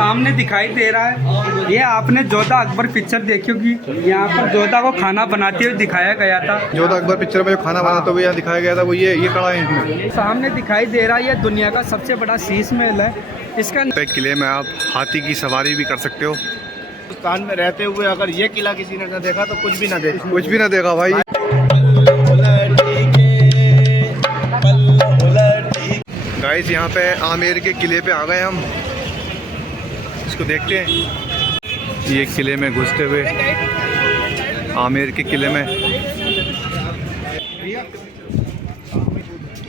सामने दिखाई दे रहा है, ये आपने जोधा अकबर पिक्चर देखी होगी। यहाँ पर जोधा को खाना बनाते हुए दिखाया गया था। जोधा अकबर पिक्चर में जो खाना बनाते हुए यहाँ दिखाया गया था वो ये कड़ा है इसमें। सामने दिखाई दे रहा है, ये दुनिया का सबसे बड़ा शीश महल है। इसका किले में आप हाथी की सवारी भी कर सकते हो। हिंदुस्तान में रहते हुए अगर ये किला किसी ने न देखा तो कुछ भी ना देखा। कुछ भी ना देखा भाई। गाइस यहाँ पे आमेर के किले पे आ गए हम, इसको देखते हैं। ये किले में घुसते हुए आमेर के किले में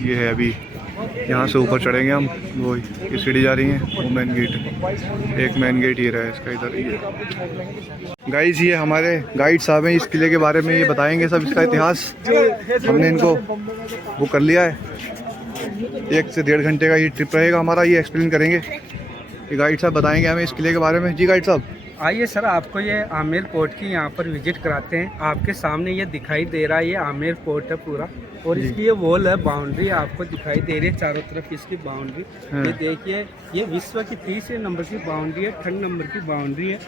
ये है। अभी यहाँ से ऊपर चढ़ेंगे हम, वो ये सीढ़ी जा रही है, वो मेन गेट। एक मेन गेट ये रहा है इसका, इधर ये। गाइस ये हमारे गाइड साहब हैं, इस किले के बारे में ये बताएंगे सब इसका इतिहास। हमने इनको वो कर लिया है, 1 से 1.5 घंटे का ये ट्रिप रहेगा हमारा। ये एक्सप्लेन करेंगे, ये गाइड साहब बताएंगे हमें इस किले के बारे में। जी गाइड साहब आइए सर, आपको ये आमेर फोर्ट की यहाँ पर विजिट कराते हैं। आपके सामने ये दिखाई दे रहा है, ये आमेर फोर्ट है पूरा। और इसकी ये वॉल है, बाउंड्री आपको दिखाई दे रही है चारों तरफ इसकी बाउंड्री। ये देखिए, ये विश्व की 30 नंबर की बाउंड्री है, 3rd नंबर की बाउंड्री है।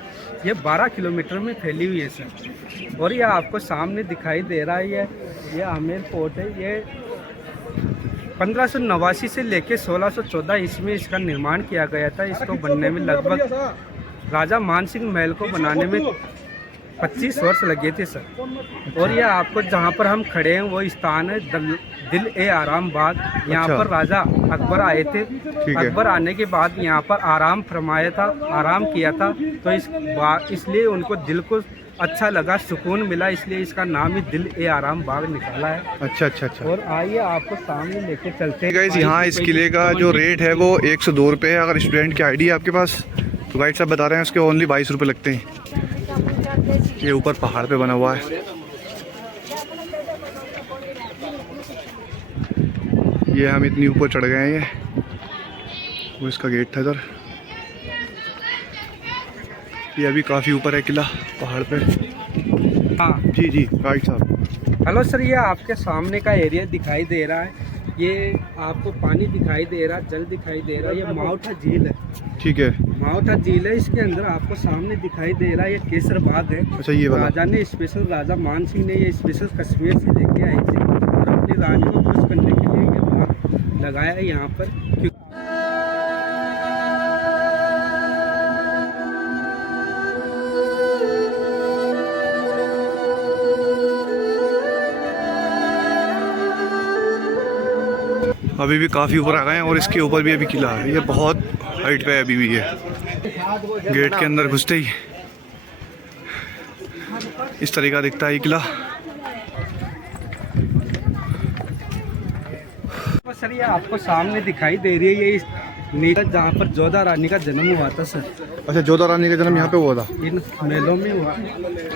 ये 12 किलोमीटर में फैली हुई है सर। और ये आपको सामने दिखाई दे रहा है, ये आमेर फोर्ट है। ये 1589 से लेकर 1614 ईस्वी इसका निर्माण किया गया था। इसको बनने में लगभग राजा मान सिंह महल को बनाने में 25 वर्ष लगे थे सर। और ये आपको जहाँ पर हम खड़े हैं वो स्थान है दिल ए आराम बाग। यहाँ पर राजा अकबर आए थे। अकबर आने के बाद यहाँ पर आराम फरमाया था, आराम किया था। तो इसलिए उनको दिल को अच्छा लगा, सुकून मिला, इसलिए इसका नाम ही दिल ए आराम बाग निकाला है। अच्छा अच्छा अच्छा। और आइए आपको सामने लेके चलते हैं। गाइस यहाँ इस किले का जो रेट है वो 102 रुपये है। अगर स्टूडेंट की आईडी है आपके पास तो गाइड साहब बता रहे हैं उसके ओनली 22 रुपये लगते हैं। ये ऊपर पहाड़ पे बना हुआ है। ये हम इतनी ऊपर चढ़ गए हैं, ये वो इसका गेट था इधर। ये अभी काफ़ी ऊपर है किला पहाड़ पे। हाँ जी जी गाइड साहब। हेलो सर, ये आपके सामने का एरिया दिखाई दे रहा है। ये आपको पानी दिखाई दे रहा है, जल दिखाई दे रहा है। ये माउठा झील है। ठीक है, माउठा झील है। इसके अंदर आपको सामने दिखाई दे रहा है ये केसर बाग है। अच्छा ये वाला। राजा ने स्पेशल, राजा मान सिंह ने ये स्पेशल कश्मीर से लेके आए थे और अपनी रानी को खुश करने के लिए ये बाग लगाया है यहाँ पर। अभी भी काफ़ी ऊपर आ गए हैं और इसके ऊपर भी अभी किला है। ये बहुत हाइट पे है अभी भी। ये गेट के अंदर घुसते ही इस तरीका दिखता है ये किला। सर ये आपको सामने दिखाई दे रही है, ये नीरज जहाँ पर जोधा रानी का जन्म हुआ था सर। अच्छा, जोधा रानी का जन्म यहाँ पे हुआ था। इन महलों में हुआ।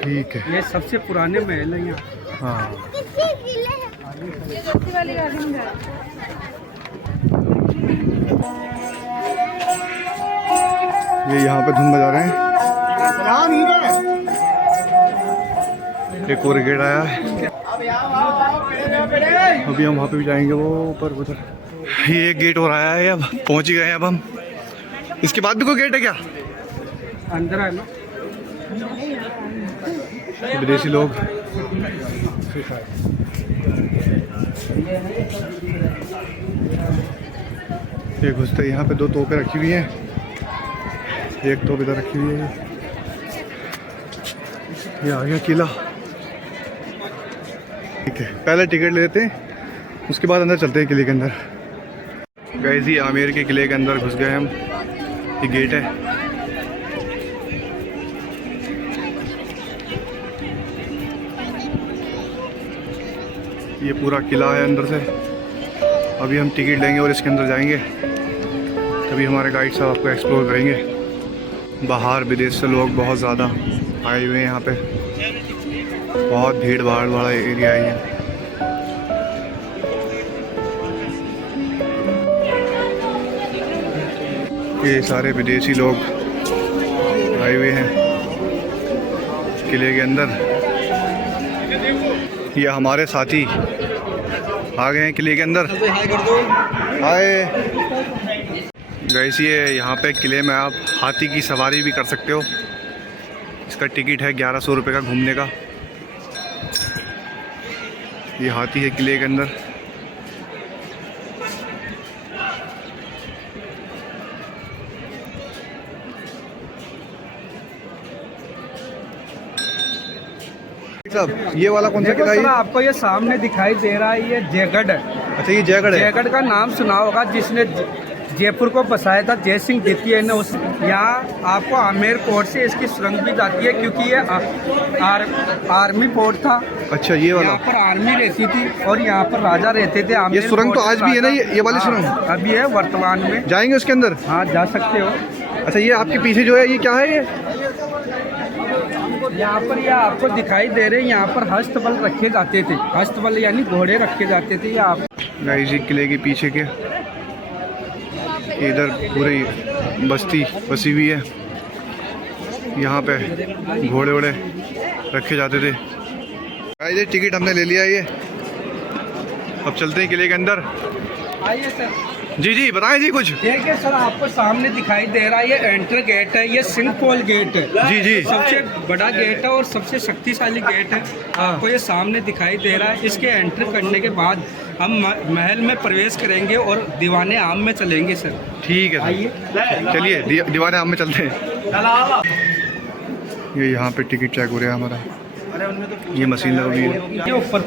ठीक है, ये सबसे पुराने महल है यहाँ। हाँ। ये यहाँ पे धुन बजा रहे हैं। एक और गेट आया है, अभी हम वहाँ पे भी जाएंगे, वो ऊपर उधर। ये एक गेट और आया है, अब पहुँच ही गए हैं अब हम। इसके बाद भी कोई गेट है क्या? अंदर है ना विदेशी लोग। ये घुसते यहाँ पे 2 तोपें रखी हुई हैं, एक तोप इधर रखी हुई है। ये आ गया किला। ठीक है, पहले टिकट ले लेते हैं, उसके बाद अंदर चलते हैं किले के अंदर। गाइस ये आमेर के किले के अंदर घुस गए हम। ये गेट है। ये पूरा किला है अंदर से। अभी हम टिकट लेंगे और इसके अंदर जाएंगे, तभी हमारे गाइड साहब आपको एक्सप्लोर करेंगे। बाहर विदेश से लोग बहुत ज़्यादा आए हुए हैं यहाँ पे, बहुत भीड़ भाड़ वाला एरिया है ये। ये सारे विदेशी लोग आए हुए हैं किले के अंदर। ये हमारे साथी आ गए हैं किले के अंदर। हाय गाइस ये यहाँ पे किले में आप हाथी की सवारी भी कर सकते हो। इसका टिकट है 1100 रुपये का घूमने का। ये हाथी है किले के अंदर। साहब ये वाला कौन सा देखो किला सर, है? आपको ये सामने दिखाई दे रहा है, ये जयगढ़ है। अच्छा ये जयगढ़ है। जयगढ़ का नाम सुना होगा, जिसने जयपुर को बसाया था जय सिंह द्वितीय ने। उस यहाँ आपको आमेर पोर्ट से इसकी सुरंग भी जाती है, क्योंकि ये आर्मी पोर्ट था। अच्छा ये वाला, यहाँ पर आर्मी रहती थी और यहाँ पर राजा रहते थे। आमेर ये सुरंग तो पोर्ट आज भी है ना? ये वाली सुरंग हाँ, अभी है वर्तमान में। जाएंगे उसके अंदर? हाँ जा सकते हो। अच्छा ये आपके पीछे जो है ये क्या है? ये यहाँ पर ये आपको दिखाई दे रहे हैं, यहाँ पर हस्तबल रखे जाते थे। हस्तबल यानी घोड़े रखे जाते थे। ये आप गाइस ये किले के पीछे के इधर पूरी बस्ती बसी हुई है। यहाँ पे घोड़े वोड़े रखे जाते थे। गाइस ये टिकट हमने ले लिया है। ये अब चलते हैं किले के अंदर। आइए सर। जी जी बताएं जी कुछ। देखिए सर, आपको सामने दिखाई दे रहा है, ये एंटर गेट है। ये सिंह पोल गेट है। जी जी सबसे बड़ा गेट है और सबसे शक्तिशाली गेट है। आपको ये सामने दिखाई दे रहा है। इसके एंटर करने के बाद हम महल में प्रवेश करेंगे और दीवाने आम में चलेंगे सर। ठीक है आइए चलिए दीवाने आम में चलते हैं। ये यहाँ पे टिकट चेक हो रहा है हमारा। ये मशीन लगी हुई है। ये ऊपर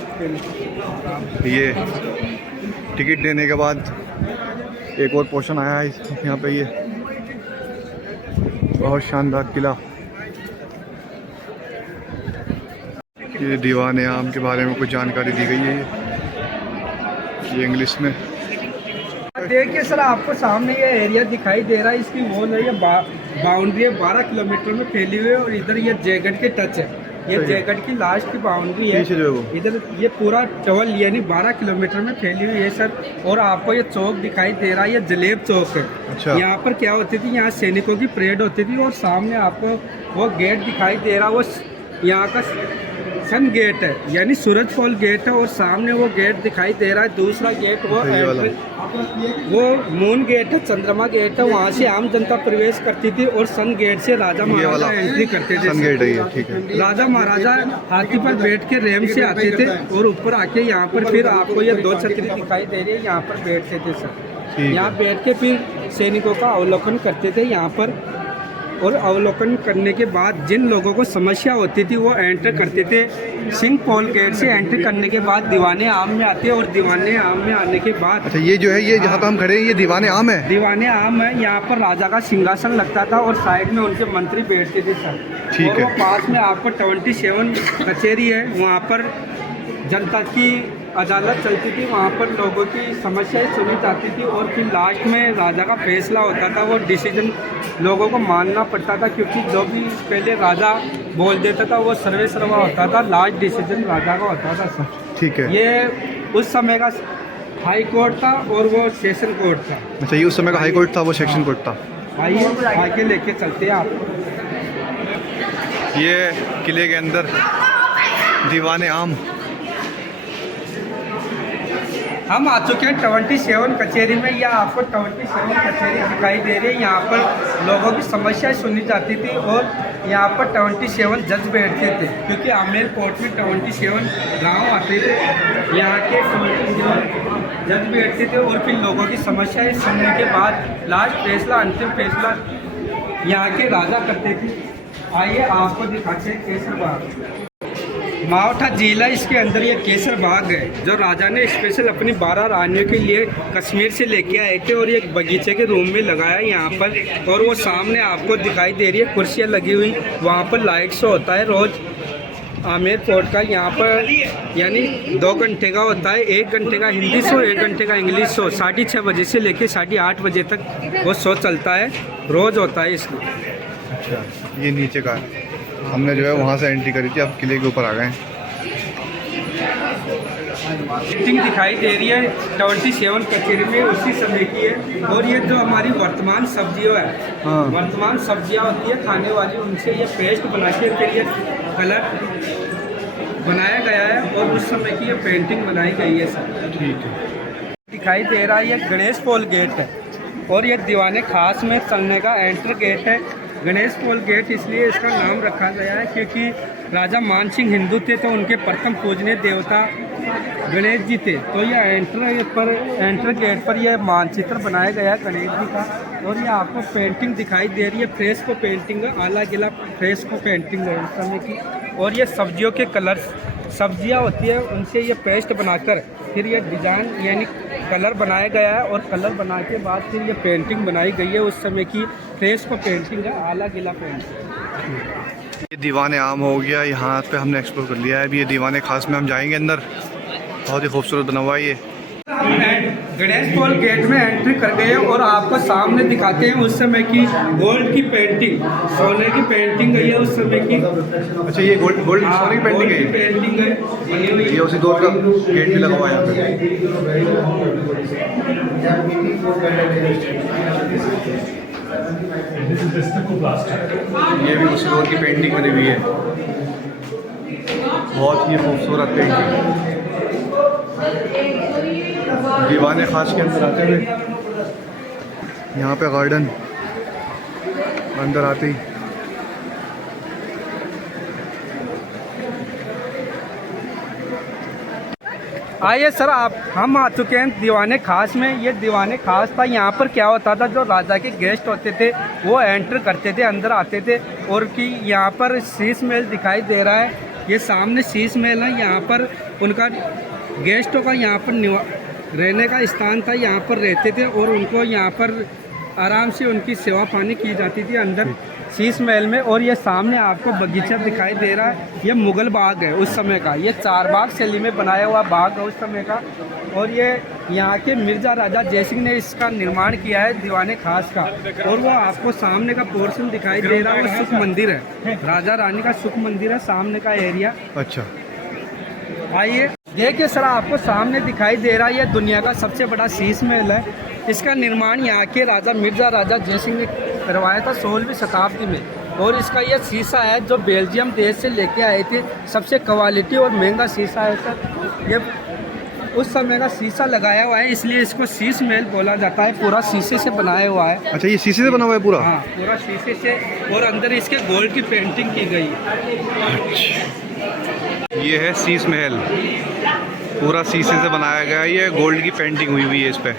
ये टिकट देने के बाद एक और पोर्शन आया है यहाँ पे। ये बहुत शानदार किला। ये दीवाने आम के बारे में कुछ जानकारी दी गई है। ये इंग्लिश में। देखिए सर, आपको सामने ये एरिया दिखाई दे रहा है। इसकी वॉल है, ये बाउंड्री है 12 किलोमीटर में फैली हुई है। और इधर ये जयगढ़ के टच है। ये जयगढ़ की लास्ट की बाउंड्री है। पीछे जो है वो इधर ये पूरा टवल यानी 12 किलोमीटर में फैली हुई है सर। और आपको ये चौक दिखाई दे रहा है, ये जलेब चौक है। अच्छा। यहाँ पर क्या होती थी, यहाँ सैनिकों की परेड होती थी। और सामने आपको वो गेट दिखाई दे रहा है, वो यहाँ का सन गेट है यानी सूरज फॉल गेट है। और सामने वो गेट दिखाई दे रहा है, दूसरा गेट वो मून गेट है, चंद्रमा गेट है। वहाँ से आम जनता प्रवेश करती थी और सन गेट से राजा महाराजा एंट्री करते थे। सन गेट है ये, ठीक है। राजा महाराजा हाथी पर बैठ के रेम से आते थे और ऊपर आके यहाँ पर फिर आपको ये 2 छतरी दिखाई दे रही है, यहाँ पर बैठते थे सर। यहाँ बैठ के फिर सैनिकों का अवलोकन करते थे यहाँ पर। और अवलोकन करने के बाद जिन लोगों को समस्या होती थी वो एंटर करते थे। सिंह पोल गेट से एंटर करने के बाद दीवाने आम में आते और दीवाने आम में आने के बाद अच्छा ये जो है ये जहाँ पे हम खड़े हैं ये दीवाने आम है। दीवाने आम है। यहाँ पर राजा का सिंहासन लगता था और साइड में उनके मंत्री बैठते थे सर। ठीक और है। वो पास में आपको 27 कचहरी है, वहाँ पर जनता की अदालत चलती थी। वहाँ पर लोगों की समस्याएं सुनी जाती थी और फिर लास्ट में राजा का फैसला होता था। वो डिसीजन लोगों को मानना पड़ता था, क्योंकि जो भी पहले राजा बोल देता था वो सर्वे सर्वा होता था। लास्ट डिसीजन राजा का होता था सर। ठीक है। ये उस समय का हाई कोर्ट था और वो सेशन कोर्ट था। अच्छा ये उस समय का हाई कोर्ट था, वो सेक्शन कोर्ट था। आइए आगे लेके चलते हैं आप। ये किले के अंदर दीवाने आम। हम आ चुके हैं 27 कचहरी में। या आपको 27 कचहरी दिखाई दे रही है। यहाँ पर लोगों की समस्याएं सुनी जाती थी और यहाँ पर 27 जज बैठते थे, क्योंकि आमेर कोर्ट में 27 गांव आते थे। यहाँ के 27 जज बैठते थे और फिर लोगों की समस्याएं सुनने के बाद लास्ट फैसला, अंतिम फैसला यहाँ के राजा करते थे। आइए आपको दिखाते हैं केसर बाग। मावठा जिला, इसके अंदर ये केसर बाग है जो राजा ने स्पेशल अपनी 12 रानियों के लिए कश्मीर से लेके आए थे। और ये बगीचे के रूम में लगाया यहाँ पर। और वो सामने आपको दिखाई दे रही है कुर्सियाँ लगी हुई, वहाँ पर लाइट शो होता है रोज़ आमेर फोर्ट का। यहाँ पर यानी 2 घंटे का होता है, 1 घंटे का हिंदी शो, 1 घंटे का इंग्लिश शो। 6:30 बजे से लेके 8:30 बजे तक वो शो चलता है, रोज़ होता है इसमें। अच्छा ये नीचे का है। हमने जो है वहाँ से एंट्री करी थी, अब किले के ऊपर आ गए हैं। मीटिंग दिखाई दे रही है 27 कचहरी में, उसी समय की है। और ये जो हमारी वर्तमान सब्जियाँ है, हाँ। वर्तमान सब्जियाँ होती है खाने वाली, उनसे ये पेस्ट बना के फिर ये कलर बनाया गया है। और उस समय की ये पेंटिंग बनाई गई है सर। ठीक है। दिखाई दे रहा है ये गणेश पोल गेट है। और ये दीवाने खास में चलने का एंटर गेट है। गणेश पोल गेट इसलिए इसका नाम रखा गया है क्योंकि राजा मानसिंह हिंदू थे तो उनके प्रथम पूजनीय देवता गणेश जी थे। तो ये एंटर गेट पर यह मानचित्र बनाया गया है गणेश जी का। और ये आपको पेंटिंग दिखाई दे रही है, फ्रेस्को पेंटिंग है, आला गिला फ्रेस्को पेंटिंग है उस समय की। और ये सब्जियों के कलर्स, सब्जियां होती है उनसे ये पेस्ट बनाकर फिर ये डिज़ाइन यानी कलर बनाया गया है। और कलर बनाने के बाद फिर ये पेंटिंग बनाई गई है उस समय की फ्रेस्को पेंटिंग है, आला गिला पेंटिंग। ये दीवाने आम हो गया, यहाँ पे हमने एक्सप्लोर कर लिया है। अभी ये दीवाने खास में हम जाएंगे अंदर, बहुत ही खूबसूरत बना हुआ है ये। गणेश पोल गेट में एंट्री कर गए और आपको सामने दिखाते हैं उस समय की गोल्ड की पेंटिंग, सोने की पेंटिंग है उस समय की। अच्छा, ये गोल्ड सोने की पेंटिंग है, पेंटिंग है ये उसी दौर का गेट भी लगा हुआ है यहाँ पे। ये भी उसी दौर की पेंटिंग बनी हुई है, बहुत ही खूबसूरत पेंटिंग। दीवाने खास के अंदर आते हुए यहाँ पे गार्डन अंदर आते ही आइए सर, हम आ चुके हैं दीवाने खास में। ये दीवाने खास था, यहाँ पर क्या होता था, जो राजा के गेस्ट होते थे वो एंटर करते थे, अंदर आते थे। और कि यहाँ पर शीश महल दिखाई दे रहा है, ये सामने शीश महल है। यहाँ पर उनका गेस्टों का यहाँ पर रहने का स्थान था, यहाँ पर रहते थे और उनको यहाँ पर आराम से उनकी सेवा पानी की जाती थी अंदर शीश महल में। और ये सामने आपको बगीचा दिखाई दे रहा है, ये मुगल बाग है उस समय का, ये चार बाग शैली में बनाया हुआ बाग है उस समय का। और ये यहाँ के मिर्जा राजा जयसिंह ने इसका निर्माण किया है दीवाने खास का। और वो आपको सामने का पोर्शन दिखाई दे रहा है, वो सुख मंदिर है, राजा रानी का सुख मंदिर है सामने का एरिया। अच्छा, आइए देखिए सर, आपको सामने दिखाई दे रहा है ये दुनिया का सबसे बड़ा शीश महल है। इसका निर्माण यहाँ के राजा मिर्जा राजा जयसिंह ने करवाया था 16वीं शताब्दी में। और इसका ये शीशा है जो बेल्जियम देश से लेके आए थे, सबसे क्वालिटी और महंगा शीशा है सर। ये उस समय का शीशा लगाया हुआ है इसलिए इसको शीश महल बोला जाता है, पूरा शीशे से बनाया हुआ है। अच्छा, ये शीशे से बना हुआ है पूरा? हाँ, पूरा शीशे से। और अंदर इसके गोल्ड की पेंटिंग की गई है। ये है शीश महल, पूरा शीशे से बनाया गया है, ये गोल्ड की पेंटिंग हुई हुई है इस पे।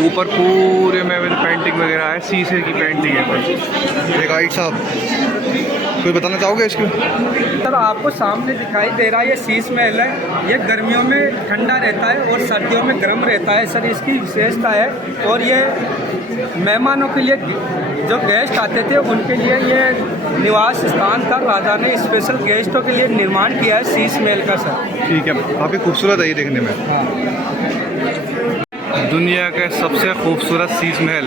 ऊपर पूरे में पेंटिंग वगैरह है, शीशे की पेंटिंग है। ये गाइड साहब कोई बताना चाहोगे इसके? सर, आपको सामने दिखाई दे रहा है ये शीश महल है। ये गर्मियों में ठंडा रहता है और सर्दियों में गर्म रहता है सर, इसकी विशेषता है। और ये मेहमानों के लिए, जो गेस्ट आते थे उनके लिए ये निवास स्थान था। राजा ने स्पेशल गेस्टों के लिए निर्माण किया है शीश महल का सर। ठीक है, काफ़ी खूबसूरत है ये देखने में। हाँ। दुनिया का सबसे खूबसूरत शीश महल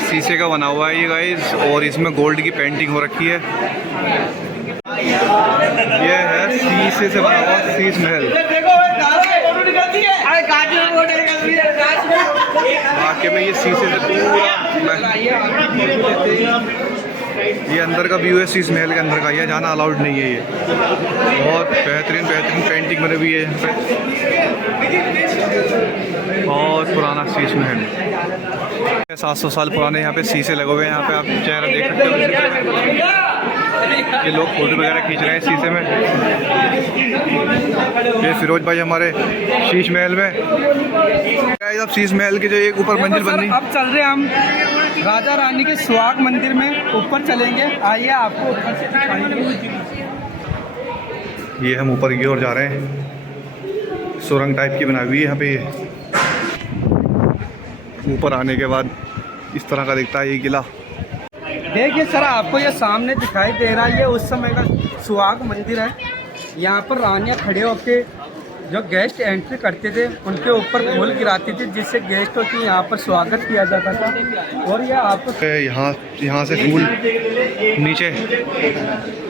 शीशे का बना हुआ है ये गाइस, और इसमें गोल्ड की पेंटिंग हो रखी है। ये है शीशे से बना हुआ शीश महल। वाकई में ये शीशे से पूरा, ये अंदर का व्यू है शीश महल के अंदर का, ये जाना अलाउड नहीं है। ये बहुत बेहतरीन पेंटिंग बनी हुई है यहाँ पे, बहुत पुराना शीश महल, 700 साल पुराने यहाँ पे शीशे लगे हुए हैं। यहाँ पे आप चेहरा देख सकते हो, ये लोग फोटो वगैरह खींच रहे हैं शीशे में। ये फिरोज भाई हमारे शीश महल में। अब शीश महल की जो एक ऊपर मंजिल बन रही, अब चल रहे हम राजा रानी के सुहाग मंदिर में, ऊपर चलेंगे। आइए आपको ऊपर से दिखाएंगे। ये हम ऊपर की ओर जा रहे हैं, सुरंग टाइप की बनाई हुई है यहाँ पे। ऊपर आने के बाद इस तरह का दिखता है ये किला। देखिए सर, आपको ये सामने दिखाई दे रहा है, ये उस समय का सुहाग मंदिर है। यहाँ पर रानियाँ खड़े होकर जो गेस्ट एंट्री करते थे उनके ऊपर फूल गिराती थी, जिससे गेस्टों की यहाँ पर स्वागत किया जाता था। और ये आपको यहाँ से फूल नीचे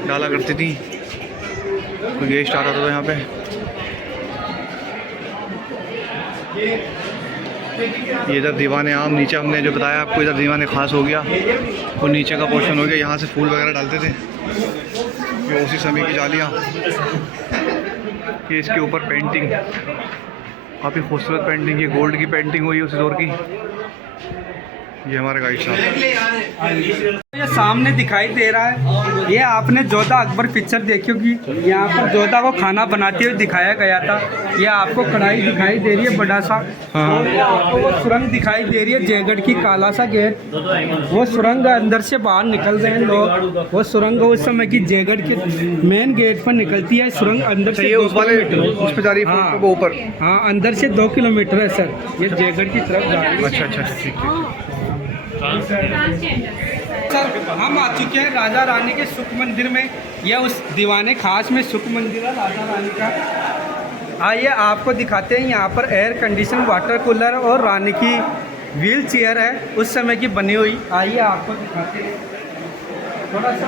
डाला करती थी, कोई गेस्ट आता था तो यहाँ पे। ये इधर दीवाने आम, नीचे हमने जो बताया आपको इधर दीवाने खास हो गया, वो नीचे का पोर्शन हो गया। यहाँ से फूल वगैरह डालते थे, ये उसी समय की जालियाँ। ये इसके ऊपर पेंटिंग काफ़ी खूबसूरत पेंटिंग, ये गोल्ड की पेंटिंग हुई है उस दौर की। ये हमारे गाइड साहब। ये सामने दिखाई दे रहा है, ये आपने जोधा अकबर पिक्चर देखी होगी। यहाँ पर जोधा को खाना बनाते हुए दिखाया गया था। ये आपको कढ़ाई दिखाई दे रही है बड़ा सा, हाँ। और आपको वो सुरंग दिखाई दे रही है जयगढ़ की, काला सा गेट। वो सुरंग अंदर से बाहर निकल रहे हैं लोग। वो सुरंग उस समय की जयगढ़ के मेन गेट पर निकलती है सुरंग, अंदर से उस वाले उस पे जा रही है, हाँ, वो ऊपर। हाँ, अंदर से 2 किलोमीटर है सर, ये जयगढ़ की तरफ जा रही है। अच्छा अच्छा, ठीक है। सर हम आ चुके हैं राजा रानी के सुख मंदिर में। यह उस दीवाने खास में सुख मंदिर है राजा रानी का। आइए आपको दिखाते हैं। यहाँ पर एयर कंडीशन वाटर कूलर और रानी की व्हील चेयर है उस समय की बनी हुई। आइए आपको दिखाते हैं। थोड़ा सा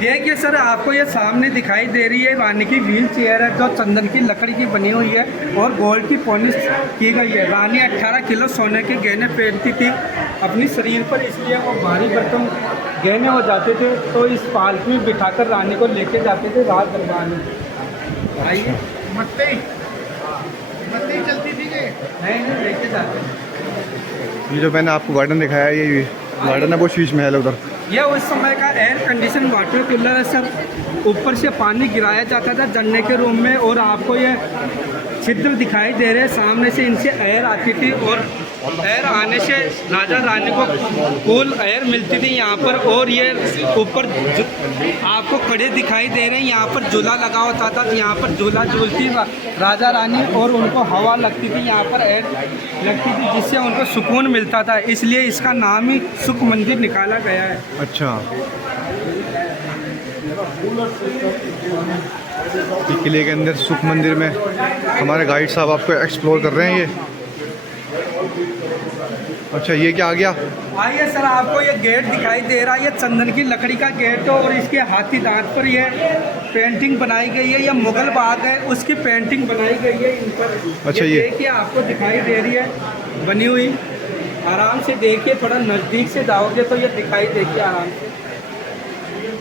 देखिए सर, आपको ये सामने दिखाई दे रही है रानी की व्हील चेयर है, जो चंदन की लकड़ी की बनी हुई है और गोल्ड की पॉलिश की गई है। रानी 18 किलो सोने के गहने पहनती थी अपनी शरीर पर, इसलिए वो भारी बर्तन गहने हो जाते थे, तो इस पालकी में बिठाकर रानी को लेके जाते थे रात दरबार में। आइए चलती थी नहीं लेके जाते। ये जो मैंने आपको गार्डन दिखाया है, ये गार्डन है वो शीश महल है उधर। यह उस समय का एयर कंडीशन वाटर कूलर है सर। ऊपर से पानी गिराया जाता था झरने के रूम में, और आपको ये छिद्र दिखाई दे रहे हैं, सामने से इनसे एयर आती थी, और एयर आने से राजा रानी को कूल एयर मिलती थी यहाँ पर। और ये ऊपर आपको कड़े दिखाई दे रहे हैं, यहाँ पर झूला लगा होता था, यहाँ पर झूला झूलती राजा रानी, और उनको हवा लगती थी, यहाँ पर एयर लगती थी, जिससे उनको सुकून मिलता था। इसलिए इसका नाम ही सुख मंदिर निकाला गया है। अच्छा, ये किले के अंदर सुख मंदिर में हमारे गाइड साहब आपको एक्सप्लोर कर रहे हैं ये। अच्छा, ये क्या आ गया? आइए सर, आपको ये गेट दिखाई दे रहा है, ये चंदन की लकड़ी का गेट है, और इसके हाथी दांत पर ये पेंटिंग बनाई गई है। ये मुगल बाग है, उसकी पेंटिंग बनाई गई है इन पर। अच्छा, ये देखिए आपको दिखाई दे रही है बनी हुई। आराम से देखिए, थोड़ा नज़दीक से जाओगे तो ये दिखाई देगी आराम से।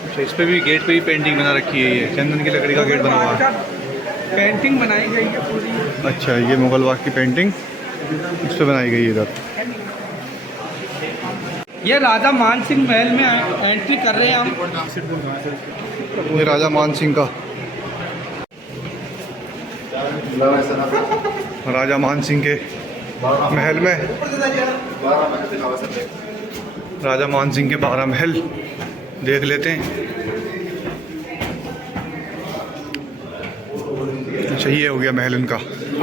अच्छा, इस पे भी गेट पे भी पेंटिंग बना रखी है, ये चंदन की लकड़ी का गेट बना हुआ है, पेंटिंग बनाई गई है पूरी। अच्छा, ये मुगल बाग की पेंटिंग इस पे बनाई गई है इधर। ये राजा मान सिंह महल में एंट्री कर रहे हैं हम। ये राजा मान सिंह का, राजा मान सिंह के महल में, राजा मान सिंह के 12 महल देख लेते हैं। अच्छा, ये हो गया महल इनका।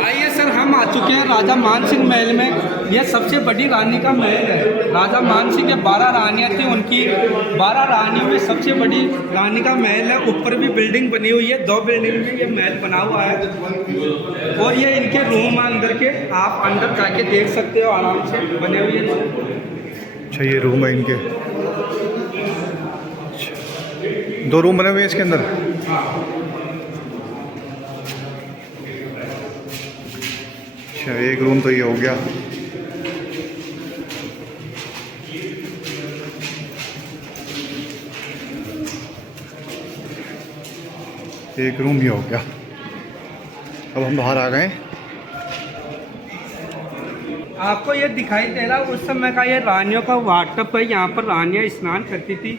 आइए सर, हम आ चुके हैं राजा मान सिंह महल में। यह सबसे बड़ी रानी का महल है। राजा मान सिंह के 12 रानियाँ थी, उनकी 12 रानियों में सबसे बड़ी रानी का महल है। ऊपर भी बिल्डिंग बनी हुई है, 2 बिल्डिंग में ये महल बना हुआ है, और ये इनके रूम है अंदर के, आप अंदर जाके देख सकते हो आराम से बने हुए हैं। अच्छा, ये रूम है इनके, 2 रूम बने हुए हैं इसके अंदर। अच्छा, एक रूम तो ये हो गया। एक रूम ये हो गया। अब हम बाहर आ गए। आपको ये दिखाई दे रहा है उस समय का ये रानियों का वाटप है। यहाँ पर रानियाँ स्नान करती थी,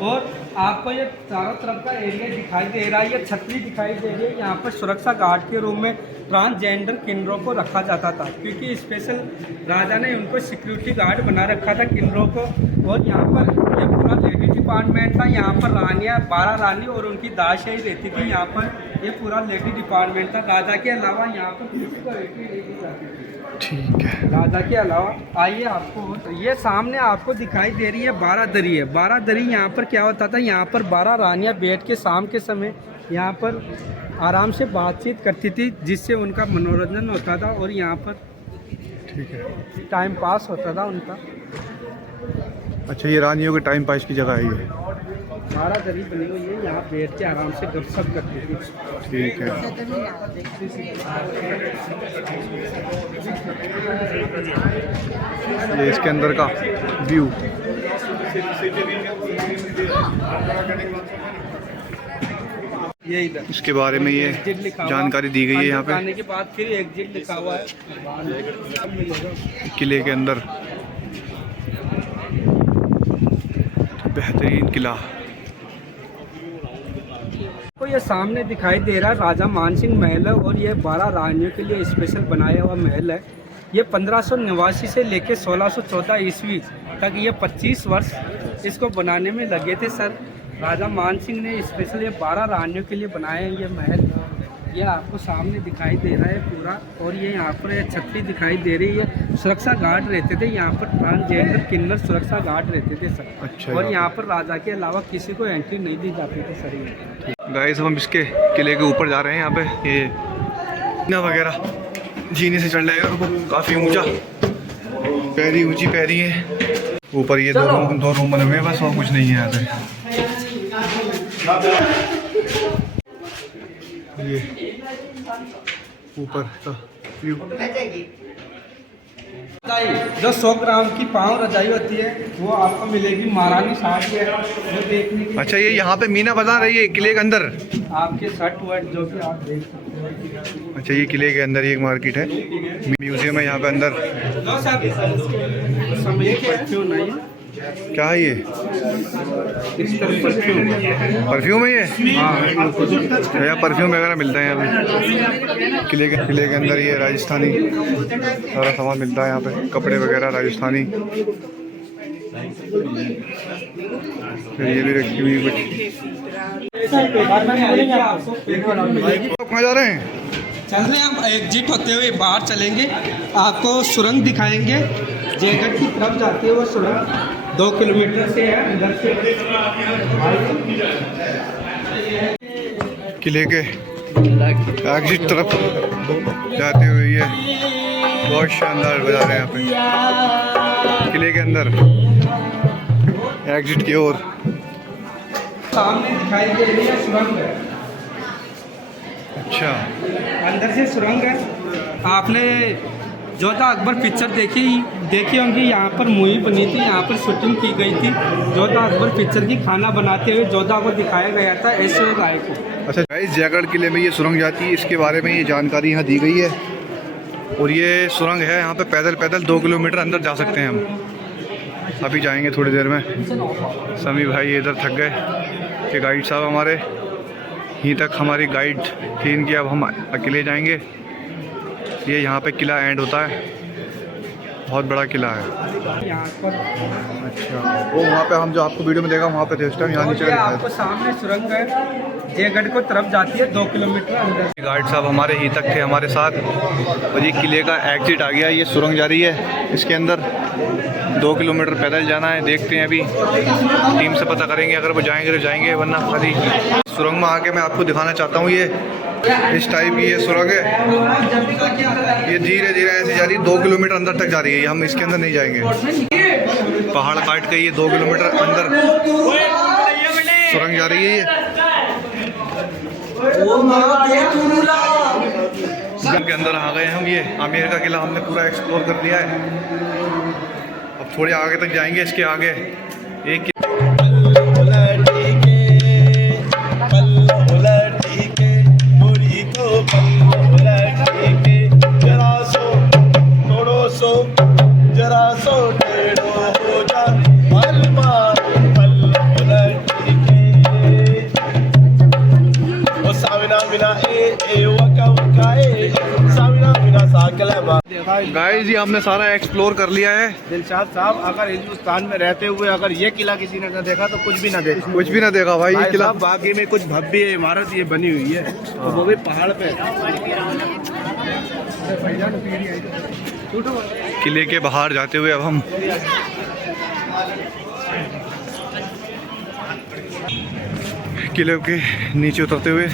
और आपको ये चारों तरफ का एरिया दिखाई दे रहा है। ये छतरी दिखाई दे रही है। यहाँ पर सुरक्षा गार्ड के रूम में ट्रांसजेंडर किन्नरों को रखा जाता था, क्योंकि स्पेशल राजा ने उनको सिक्योरिटी गार्ड बना रखा था किन्नरों को। और यहाँ पर ये पूरा लेडी डिपार्टमेंट था। यहाँ पर रानियाँ 12 रानी और उनकी दासियाँ ही रहती थी। यहाँ पर ये पूरा लेडी डिपार्टमेंट था। राजा के अलावा यहाँ पर किसी को एंट्री नहीं दी जाती थी, ठीक है। राजा के अलावा। आइए आपको ये सामने आपको दिखाई दे रही है 12 दरी है। 12 दरी यहाँ पर क्या होता था, यहाँ पर 12 रानियाँ बैठ के शाम के समय यहाँ पर आराम से बातचीत करती थी, जिससे उनका मनोरंजन होता था, और यहाँ पर ठीक है, टाइम पास होता था उनका। अच्छा, ये रानियों के टाइम पास की जगह है ये। 12 दरी बनी हुई है, यहाँ बैठ के आराम से गपशप करती थी। ठीक है। ये इसके अंदर का व्यू। ये इधर इसके बारे में ये एग्जिट लिखा हुआ। जानकारी दी गई है यहाँ अंदर पे आने के बाद फिर एग्जिट लिखा हुआ है। किले के अंदर। बेहतरीन किला। तो ये सामने दिखाई दे रहा है राजा मानसिंह महल है और ये 12 रानियों के लिए स्पेशल बनाया हुआ महल है। ये 1589 से लेके 1614 ईस्वी तक ये 25 वर्ष इसको बनाने में लगे थे सर। राजा मानसिंह ने स्पेशल ये 12 रानियों के लिए बनाया है ये महल। ये आपको सामने दिखाई दे रहा है पूरा। और ये यहाँ पर ये छतरी दिखाई दे रही है। सुरक्षा गार्ड रहते थे यहाँ पर, ट्रांसजेंडर किन्नर सुरक्षा गार्ड रहते थे सर। अच्छा। और यहाँ पर राजा के अलावा किसी को एंट्री नहीं दी जाती थी सर। ये गाइस हम इसके किले के ऊपर जा रहे हैं। यहाँ पे ये ना वगैरह जीने से चढ़ रहे हैं, काफ़ी ऊंचा, पैरी ऊंची पैरी है। ऊपर ये दो रूम बने हुए हैं बस, और कुछ नहीं है यहाँ पे। ये ऊपर का व्यू। जो 100 ग्राम की पाँव रजाई होती है वो आपको मिलेगी महारानी साहब के, वो देखने की। अच्छा, ये यहाँ पे मीना बाजार है ये किले के अंदर। आपके शर्ट वर्ट जो भी आप देख सकते हैं। अच्छा, ये किले के अंदर एक मार्केट है, म्यूजियम है यहाँ पे अंदर। समय परफ्यूम नहीं है। क्या है ये? परफ्यूम है ये? यहाँ परफ्यूम वगैरह मिलता है यहाँ पे। किले के अंदर ये राजस्थानी सारा सामान मिलता है यहाँ पे, कपड़े वगैरह राजस्थानी। फिर ये भी रखी हुई कुछ। कहाँ जा रहे हैं? चल रहे हैं हम एग्जिट होते हुए बाहर चलेंगे। आपको सुरंग दिखाएंगे। जयगढ़ की तरफ जाते हुए सुरंग 2 किलोमीटर से है अंदर से। किले के एग्जिट तरफ जाते हुए ये बहुत शानदार बाजार है यहाँ पे, किले के अंदर एग्जिट की ओर। सामने दिखाई दे रही है सुरंग है। अच्छा, अंदर से सुरंग है। आपने जोधा अकबर पिक्चर देखी होंगी। यहाँ पर मूवी बनी थी, यहाँ पर शूटिंग की गई थी। जोधा अकबर पिक्चर की खाना बनाते हुए जोधा को दिखाया गया था ऐश्वर्या राय को। अच्छा गाइस, जयगढ़ किले में ये सुरंग जाती है, इसके बारे में ये जानकारी यहाँ दी गई है। और ये सुरंग है यहाँ पे, पैदल 2 किलोमीटर अंदर जा सकते हैं हम। अभी जाएंगे थोड़ी देर में। समी भाई इधर थक गए कि गाइड साहब हमारे यहीं तक हमारी गाइड थी इनकी, अब हम अकेले जाएंगे। ये यहाँ पे किला एंड होता है, बहुत बड़ा किला है। यहाँ पर अच्छा, वो वहाँ पे हम जो आपको वीडियो में देखा वहाँ पे थे उस टाइम, यहाँ नीचे का आपको सामने सुरंग है, जयगढ़ को तरफ जाती है 2 किलोमीटर अंदर। गाइड साहब हमारे ही तक थे हमारे साथ। और ये किले का एग्जिट आ गया, ये सुरंग जा रही है इसके अंदर। 2 किलोमीटर पैदल जाना है, देखते हैं अभी टीम से पता करेंगे, अगर वो जाएंगे तो जाएंगे, वरना खाली। सुरंग में आके मैं आपको दिखाना चाहता हूँ, ये इस टाइप की ये सुरंग है। ये धीरे धीरे ऐसे जा रही है, 2 किलोमीटर अंदर तक जा रही है। हम इसके अंदर नहीं जाएंगे, पहाड़ काट के ये 2 किलोमीटर अंदर सुरंग जा रही है। ये के अंदर आ गए हम। ये आमेर का किला हमने पूरा एक्सप्लोर कर लिया है। अब थोड़े आगे तक जाएंगे, इसके आगे एक गाइस, ये हमने सारा एक्सप्लोर कर लिया है। दिलशाद साहब, अगर हिंदुस्तान में रहते हुए अगर ये किला किसी ने न देखा तो कुछ भी ना देखा। कुछ भी ना देखा भाई। ये किला बाकी में कुछ भव्य इमारत ये बनी हुई है, तो वो भी पहाड़ पे। किले के बाहर जाते हुए अब हम किले के नीचे उतरते हुए